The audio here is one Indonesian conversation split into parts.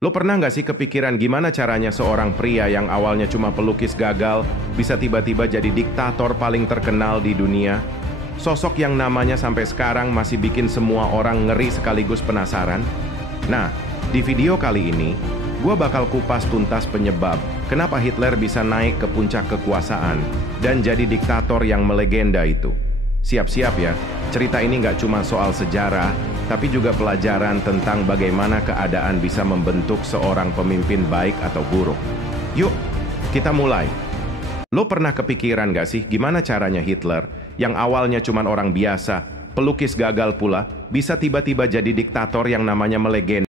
Lo pernah nggak sih kepikiran gimana caranya seorang pria yang awalnya cuma pelukis gagal bisa tiba-tiba jadi diktator paling terkenal di dunia? Sosok yang namanya sampai sekarang masih bikin semua orang ngeri sekaligus penasaran. Nah, di video kali ini, gua bakal kupas tuntas penyebab kenapa Hitler bisa naik ke puncak kekuasaan dan jadi diktator yang melegenda itu. Siap-siap ya, cerita ini nggak cuma soal sejarah, tapi juga pelajaran tentang bagaimana keadaan bisa membentuk seorang pemimpin baik atau buruk. Yuk, kita mulai. Lo pernah kepikiran gak sih gimana caranya Hitler, yang awalnya cuma orang biasa, pelukis gagal pula, bisa tiba-tiba jadi diktator yang namanya melegenda?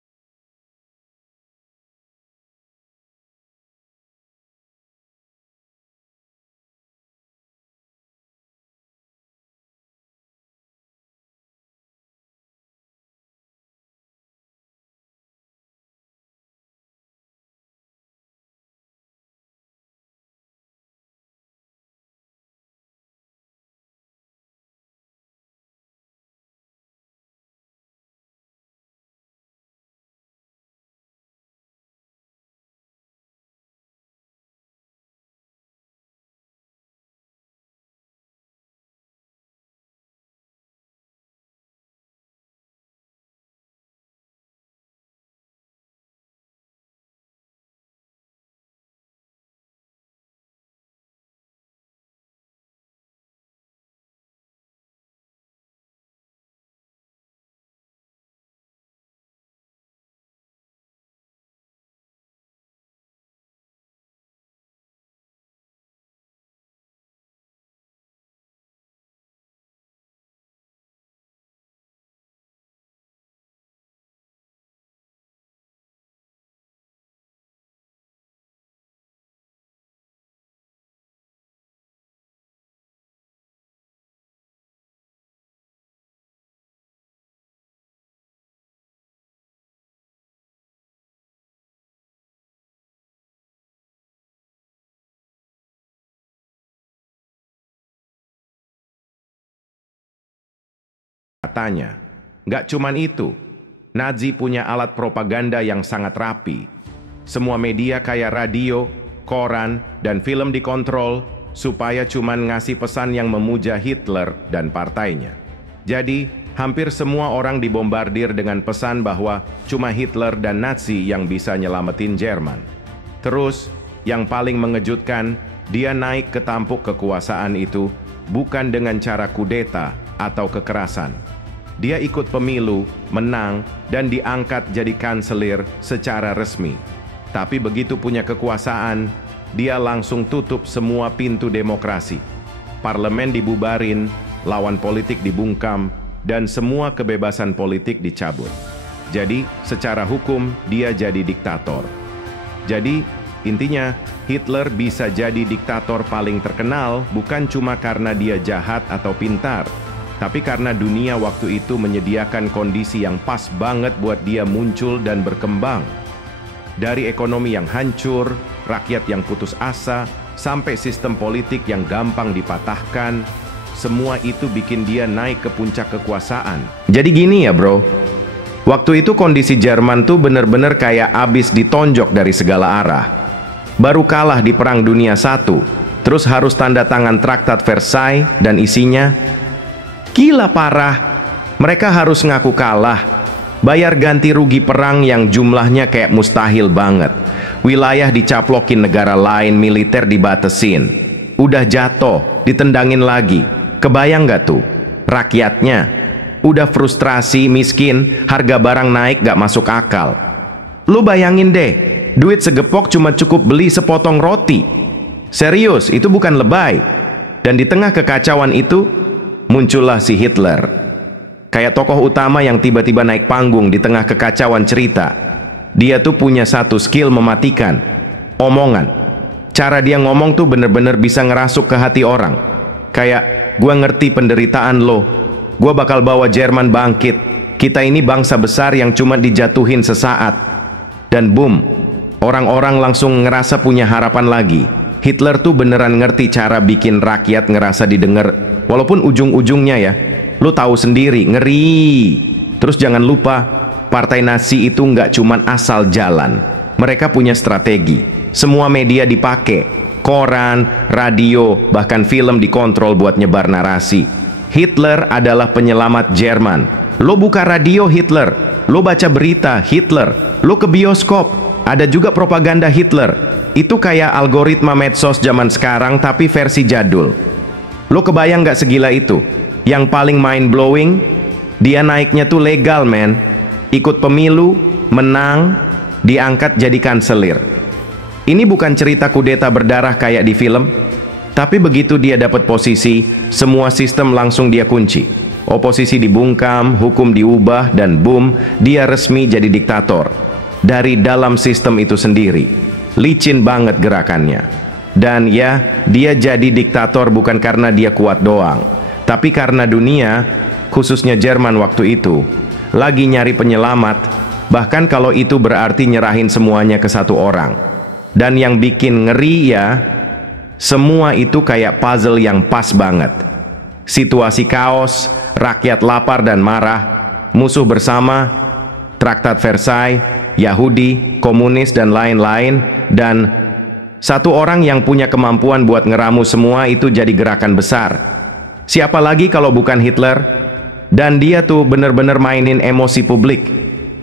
Katanya, nggak cuman itu, Nazi punya alat propaganda yang sangat rapi. Semua media kayak radio, koran, dan film dikontrol supaya cuman ngasih pesan yang memuja Hitler dan partainya. Jadi, hampir semua orang dibombardir dengan pesan bahwa cuma Hitler dan Nazi yang bisa nyelamatin Jerman. Terus, yang paling mengejutkan, dia naik ke tampuk kekuasaan itu bukan dengan cara kudeta atau kekerasan. Dia ikut pemilu, menang, dan diangkat jadi kanselir secara resmi. Tapi begitu punya kekuasaan, dia langsung tutup semua pintu demokrasi. Parlemen dibubarin, lawan politik dibungkam, dan semua kebebasan politik dicabut. Jadi, secara hukum, dia jadi diktator. Jadi, intinya, Hitler bisa jadi diktator paling terkenal bukan cuma karena dia jahat atau pintar, tapi karena dunia waktu itu menyediakan kondisi yang pas banget buat dia muncul dan berkembang. Dari ekonomi yang hancur, rakyat yang putus asa, sampai sistem politik yang gampang dipatahkan, semua itu bikin dia naik ke puncak kekuasaan. Jadi gini ya bro, waktu itu kondisi Jerman tuh bener-bener kayak abis ditonjok dari segala arah. Baru kalah di Perang Dunia I, terus harus tanda tangan Traktat Versailles dan isinya gila parah. Mereka harus ngaku kalah, bayar ganti rugi perang yang jumlahnya kayak mustahil banget. Wilayah dicaplokin negara lain, militer dibatesin. Udah jatuh, ditendangin lagi. Kebayang gak tuh? Rakyatnya udah frustrasi, miskin, harga barang naik gak masuk akal. Lu bayangin deh, duit segepok cuma cukup beli sepotong roti. Serius, itu bukan lebay. Dan di tengah kekacauan itu muncullah si Hitler, kayak tokoh utama yang tiba-tiba naik panggung di tengah kekacauan cerita. Dia tuh punya satu skill mematikan, omongan. Cara dia ngomong tuh bener-bener bisa ngerasuk ke hati orang. Kayak, gua ngerti penderitaan lo, gua bakal bawa Jerman bangkit, kita ini bangsa besar yang cuma dijatuhin sesaat. Dan boom, orang-orang langsung ngerasa punya harapan lagi. Hitler tuh beneran ngerti cara bikin rakyat ngerasa didengar, walaupun ujung-ujungnya ya, lu tahu sendiri, ngeri. Terus jangan lupa, Partai Nazi itu nggak cuman asal jalan. Mereka punya strategi. Semua media dipakai. Koran, radio, bahkan film dikontrol buat nyebar narasi. Hitler adalah penyelamat Jerman. Lo buka radio Hitler. Lo baca berita Hitler. Lo ke bioskop. Ada juga propaganda Hitler. Itu kayak algoritma medsos zaman sekarang tapi versi jadul. Lo kebayang nggak segila itu? Yang paling mind-blowing, dia naiknya tuh legal, men. Ikut pemilu, menang, diangkat jadi kanselir. Ini bukan cerita kudeta berdarah kayak di film, tapi begitu dia dapat posisi, semua sistem langsung dia kunci. Oposisi dibungkam, hukum diubah, dan boom, dia resmi jadi diktator. Dari dalam sistem itu sendiri. Licin banget gerakannya. Dan ya, dia jadi diktator bukan karena dia kuat doang, tapi karena dunia, khususnya Jerman waktu itu, lagi nyari penyelamat, bahkan kalau itu berarti nyerahin semuanya ke satu orang. Dan yang bikin ngeri ya, semua itu kayak puzzle yang pas banget. Situasi kaos, rakyat lapar dan marah, musuh bersama, Traktat Versailles, Yahudi, komunis dan lain-lain, dan satu orang yang punya kemampuan buat ngeramu semua itu jadi gerakan besar. Siapa lagi kalau bukan Hitler? Dan dia tuh bener-bener mainin emosi publik.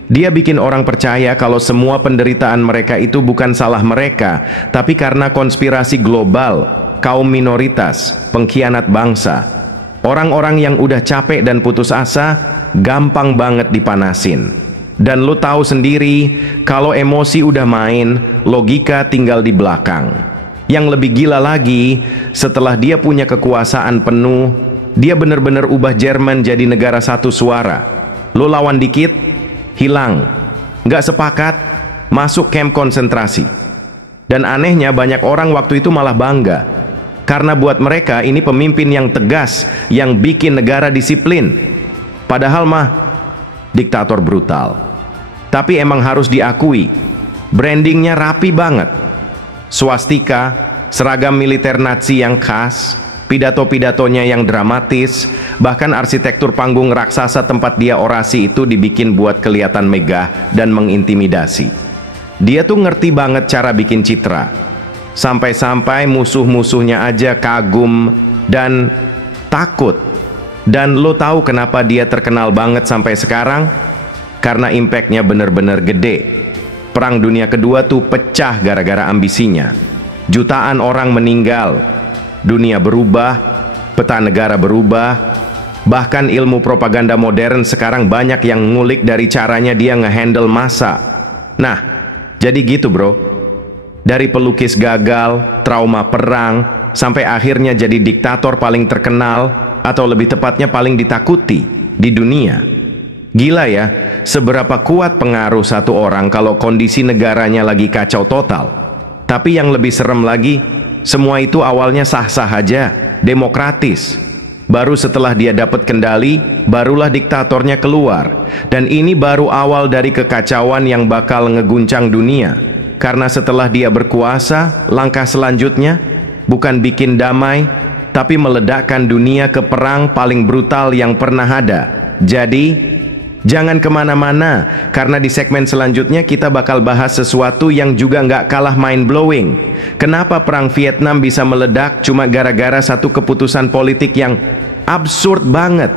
Dia bikin orang percaya kalau semua penderitaan mereka itu bukan salah mereka, tapi karena konspirasi global, kaum minoritas, pengkhianat bangsa. Orang-orang yang udah capek dan putus asa, gampang banget dipanasin. Dan lo tahu sendiri, kalau emosi udah main, logika tinggal di belakang. Yang lebih gila lagi, setelah dia punya kekuasaan penuh, dia bener-bener ubah Jerman jadi negara satu suara. Lo lawan dikit, hilang. Nggak sepakat, masuk kamp konsentrasi. Dan anehnya banyak orang waktu itu malah bangga. Karena buat mereka ini pemimpin yang tegas, yang bikin negara disiplin. Padahal mah, diktator brutal. Tapi emang harus diakui, brandingnya rapi banget. Swastika, seragam militer Nazi yang khas, pidato-pidatonya yang dramatis, bahkan arsitektur panggung raksasa tempat dia orasi itu dibikin buat kelihatan megah dan mengintimidasi. Dia tuh ngerti banget cara bikin citra. Sampai-sampai musuh-musuhnya aja kagum dan takut. Dan lo tahu kenapa dia terkenal banget sampai sekarang? Karena impactnya bener-bener gede. Perang Dunia Kedua tuh pecah gara-gara ambisinya. Jutaan orang meninggal. Dunia berubah, peta negara berubah, bahkan ilmu propaganda modern sekarang banyak yang ngulik dari caranya dia ngehandle massa. Nah, jadi gitu bro. Dari pelukis gagal, trauma perang, sampai akhirnya jadi diktator paling terkenal, atau lebih tepatnya paling ditakuti di dunia. Gila ya, seberapa kuat pengaruh satu orang kalau kondisi negaranya lagi kacau total. Tapi yang lebih serem lagi, semua itu awalnya sah-sah aja, demokratis. Baru setelah dia dapat kendali, barulah diktatornya keluar. Dan ini baru awal dari kekacauan yang bakal ngeguncang dunia. Karena setelah dia berkuasa, langkah selanjutnya bukan bikin damai, tapi meledakkan dunia ke perang paling brutal yang pernah ada. Jadi, jangan kemana-mana, karena di segmen selanjutnya kita bakal bahas sesuatu yang juga nggak kalah mind-blowing. Kenapa perang Vietnam bisa meledak cuma gara-gara satu keputusan politik yang absurd banget.